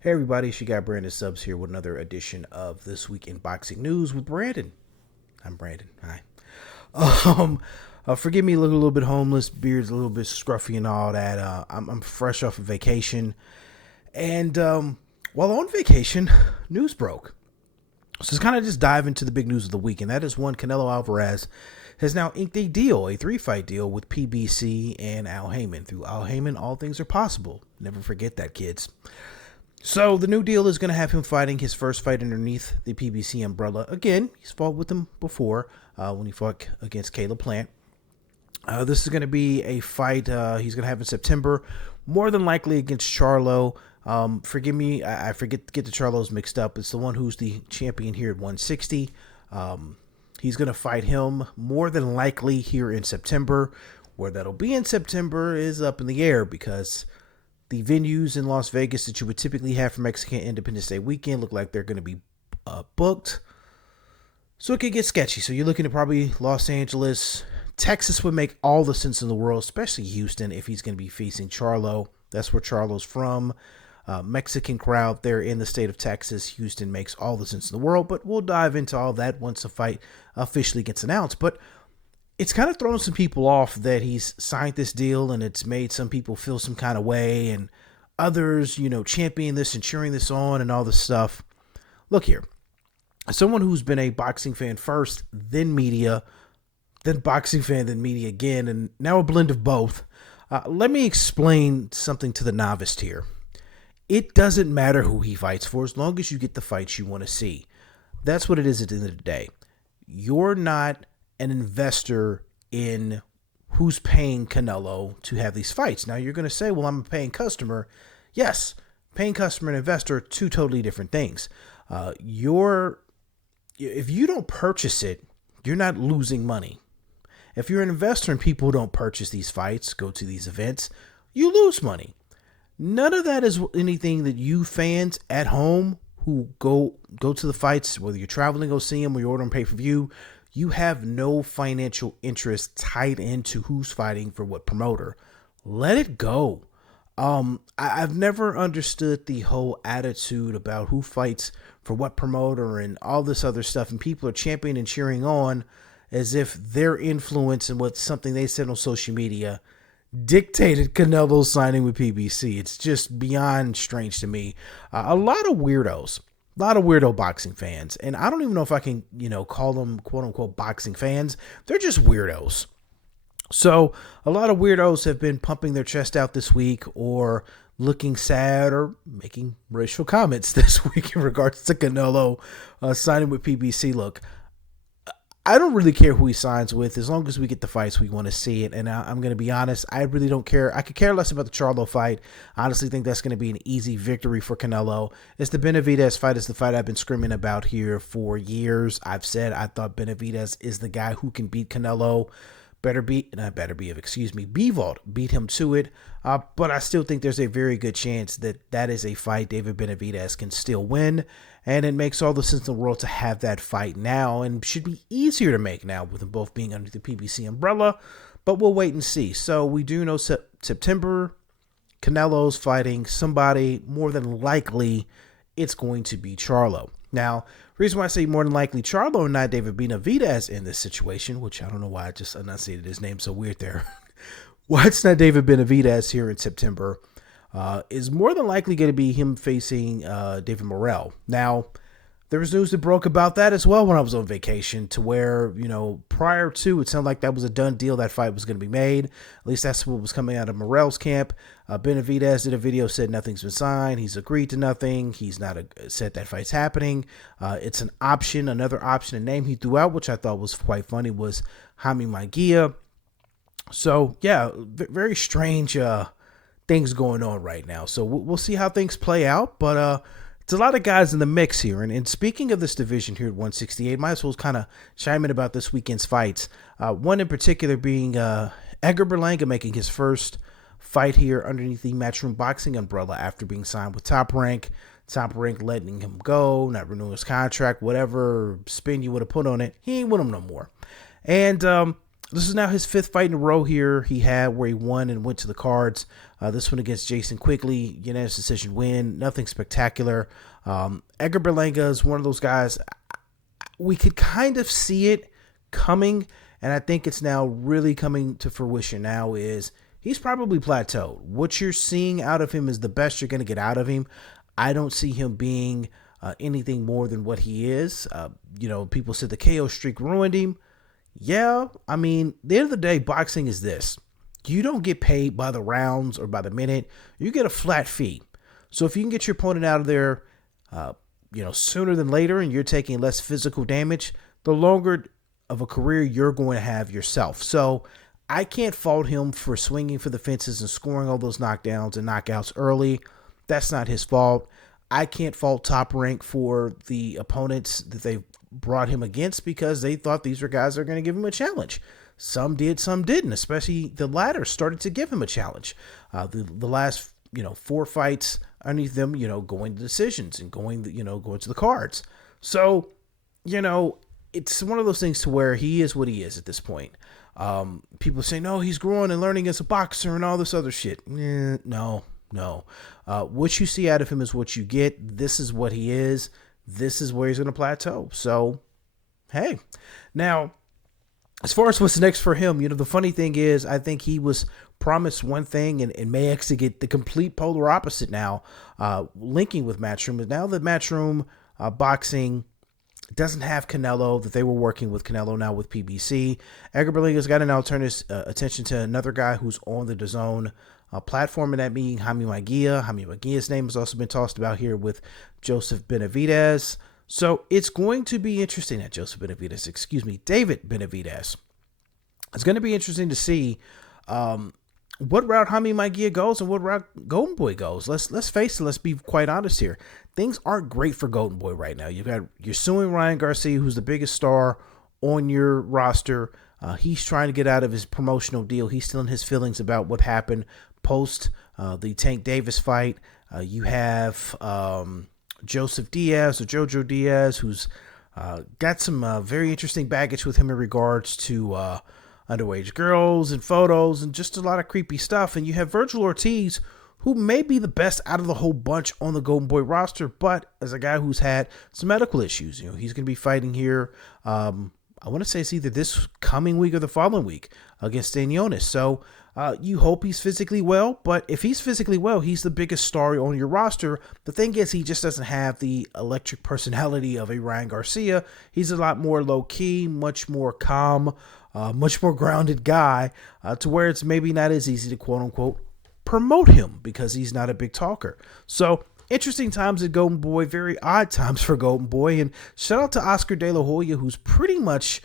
Hey everybody, she got Brandon Subs here with another edition of This Week in Boxing News with Brandon. I'm Brandon. Hi. Um, Forgive me, look a little bit homeless, beard's a little bit scruffy and all that. I'm fresh off of vacation, and while on vacation, news broke. So let's kind of just dive into the big news of the week, and that is one Canelo Alvarez has now inked a deal, a three-fight deal with PBC and Al Heyman. Through Al Heyman, all things are possible. Never forget that, kids. So the new deal is going to have him fighting his first fight underneath the PBC umbrella. Again, he's fought with them before when he fought against Caleb Plant. This is going to be a fight he's going to have in September, more than likely against Charlo. Forgive me, I forget to get the Charlos mixed up. It's the one who's the champion here at 160. He's going to fight him more than likely here in September. Where that'll be in September is up in the air because the venues in Las Vegas that you would typically have for Mexican Independence Day weekend look like they're going to be booked. So it could get sketchy. So you're looking at probably Los Angeles. Texas would make all the sense in the world, especially Houston, if he's going to be facing Charlo. That's where Charlo's from. Mexican crowd there in the state of Texas. Houston makes all the sense in the world. But we'll dive into all that once the fight officially gets announced. But it's kind of thrown some people off that he's signed this deal, and it's made some people feel some kind of way, and others, champion this and cheering this on and all this stuff. Look here. As someone who's been a boxing fan first, then media, then boxing fan, then media again, and now a blend of both, let me explain something to the novice here. It doesn't matter who he fights for as long as you get the fights you want to see. That's what it is at the end of the day. You're not an investor in who's paying Canelo to have these fights. Now you're going to say, well, I'm a paying customer. Yes, paying customer and investor, two totally different things. If you don't purchase it, you're not losing money. If you're an investor and people don't purchase these fights, go to these events, you lose money. None of that is anything that you fans at home who go to the fights, whether you're traveling, go see them, or you're ordering pay-per-view, you have no financial interest tied into who's fighting for what promoter. Let it go. I've never understood the whole attitude about who fights for what promoter and all this other stuff. And people are championing and cheering on as if their influence and what's something they said on social media dictated Canelo signing with PBC. It's just beyond strange to me. A lot of weirdos. A lot of weirdo boxing fans. And I don't even know if I can, call them quote unquote boxing fans. They're just weirdos. So a lot of weirdos have been pumping their chest out this week or looking sad or making racial comments this week in regards to Canelo signing with PBC. Look, I don't really care who he signs with as long as we get the fights we want to see it. And I'm going to be honest, I really don't care. I could care less about the Charlo fight. I honestly think that's going to be an easy victory for Canelo. It's the Benavidez fight is the fight I've been screaming about here for years. I've said I thought Benavidez is the guy who can beat Canelo. Bivol beat him to it. But I still think there's a very good chance that is a fight David Benavidez can still win. And it makes all the sense in the world to have that fight now and should be easier to make now with them both being under the PBC umbrella. But we'll wait and see. So we do know September, Canelo's fighting somebody. More than likely, it's going to be Charlo. Now, reason why I say more than likely Charlo and not David Benavidez in this situation, which I don't know why I just enunciated his name so weird there. Why it's not David Benavidez here in September is more than likely going to be him facing David Morrell. Now, there was news that broke about that as well when I was on vacation to where, prior to, it sounded like that was a done deal. That fight was going to be made. At least that's what was coming out of Morrell's camp. Benavidez did a video, said nothing's been signed. He's agreed to nothing. He's not said that fight's happening. It's an option. Another option, a name he threw out, which I thought was quite funny, was Jaime Munguia. So, yeah, very strange things going on right now. So we'll see how things play out. But it's a lot of guys in the mix here. And speaking of this division here at 168, might as well kind of chime in about this weekend's fights. One in particular being Edgar Berlanga making his first fight here underneath the Matchroom Boxing umbrella after being signed with Top Rank. Top Rank letting him go, not renewing his contract, whatever spin you would have put on it. He ain't with him no more. And This is now his fifth fight in a row here he had where he won and went to the cards. This one against Jason Quigley, unanimous decision win, nothing spectacular. Edgar Berlanga is one of those guys, we could kind of see it coming, and I think it's now really coming to fruition now is he's probably plateaued. What you're seeing out of him is the best you're going to get out of him. I don't see him being anything more than what he is. People said the KO streak ruined him. Yeah, I mean, the end of the day, boxing is this. You don't get paid by the rounds or by the minute. You get a flat fee. So if you can get your opponent out of there, sooner than later, and you're taking less physical damage, the longer of a career you're going to have yourself. So I can't fault him for swinging for the fences and scoring all those knockdowns and knockouts early. That's not his fault. I can't fault Top Rank for the opponents that they brought him against because they thought these were guys that are going to give him a challenge. Some did, some didn't, especially the latter started to give him a challenge. The last, 4 fights underneath them, going to decisions and going to the cards. So, it's one of those things to where he is what he is at this point. People say, no, he's growing and learning as a boxer and all this other shit. No. What you see out of him is what you get. This is what he is. This is where he's going to plateau. So, hey. Now, as far as what's next for him, the funny thing is I think he was promised one thing and may actually get the complete polar opposite now, linking with Matchroom. But now that Matchroom Boxing doesn't have Canelo, that they were working with Canelo now with PBC, Edgar Berlanga's got to now turn his attention to another guy who's on the DAZN platform, and that being Jaime Munguia. Jaime Munguia's name has also been tossed about here with Joseph Benavidez. So it's going to be interesting that David Benavidez. It's going to be interesting to see what route Jaime Munguia goes and what route Golden Boy goes. Let's face it. Let's be quite honest here. Things aren't great for Golden Boy right now. You're suing Ryan Garcia, who's the biggest star on your roster. He's trying to get out of his promotional deal. He's still in his feelings about what happened post the Tank Davis fight. You have Joseph Diaz or Jojo Diaz, who's got some very interesting baggage with him in regards to underage girls and photos and just a lot of creepy stuff. And you have Virgil Ortiz, who may be the best out of the whole bunch on the Golden Boy roster, but as a guy who's had some medical issues, he's going to be fighting here. I want to say it's either this coming week or the following week against Stanionis. So you hope he's physically well, but if he's physically well, he's the biggest star on your roster. The thing is, he just doesn't have the electric personality of a Ryan Garcia. He's a lot more low-key, much more calm, much more grounded guy, to where it's maybe not as easy to quote-unquote promote him because he's not a big talker. So interesting times at Golden Boy, very odd times for Golden Boy. And shout out to Oscar De La Hoya, who's pretty much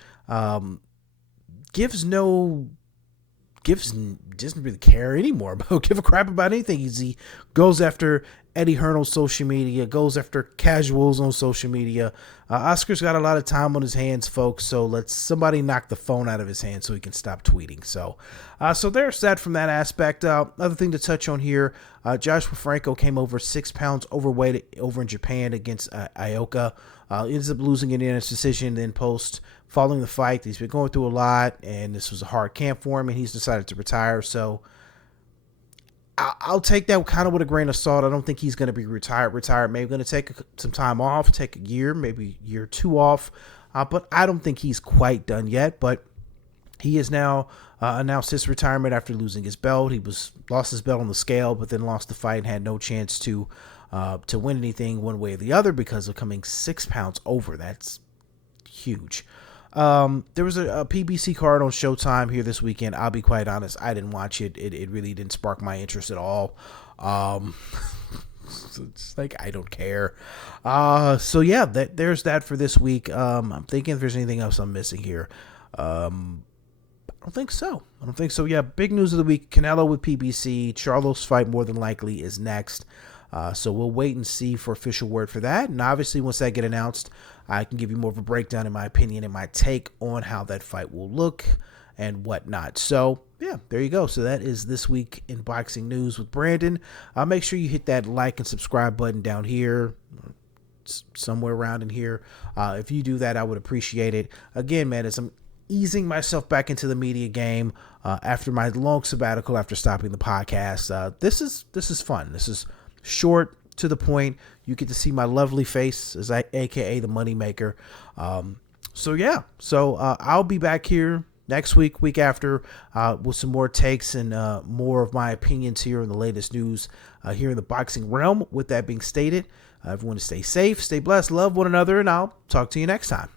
doesn't really care anymore about give a crap about anything. He goes after Eddie Hearn on social media, goes after casuals on social media. Oscar's got a lot of time on his hands, folks, so let's somebody knock the phone out of his hand so he can stop tweeting. So there's that from that aspect. Another thing to touch on here, Joshua Franco came over 6 pounds overweight over in Japan against Ioka. Ends up losing it in a decision. Then following the fight, he's been going through a lot, and this was a hard camp for him, and he's decided to retire. So I'll take that kind of with a grain of salt. I don't think he's going to be retired. Maybe going to take some time off, take a year, maybe a year or two off. But I don't think he's quite done yet. But he has now announced his retirement after losing his belt. He lost his belt on the scale, but then lost the fight and had no chance to win anything one way or the other because of coming 6 pounds over. That's huge. There was a PBC card on Showtime here this weekend. I'll be quite honest, I didn't watch it. It really didn't spark my interest at all. It's like, I don't care. So yeah, there's that for this week. I'm thinking if there's anything else I'm missing here. I don't think so. Yeah, big news of the week, Canelo with PBC. Charlo's fight more than likely is next. So we'll wait and see for official word for that. And obviously, once that get announced, I can give you more of a breakdown in my opinion and my take on how that fight will look and whatnot. So, yeah, there you go. So that is this week in boxing news with Brandon. Make sure you hit that like and subscribe button down here, somewhere around in here. If you do that, I would appreciate it. Again, man, as I'm easing myself back into the media game after my long sabbatical after stopping the podcast. This is fun. This is short, to the point. You get to see my lovely face, aka the moneymaker. So I'll be back here next week after, with some more takes and more of my opinions here in the latest news here in the boxing realm. With that being stated, everyone stay safe, stay blessed, love one another, and I'll talk to you next time.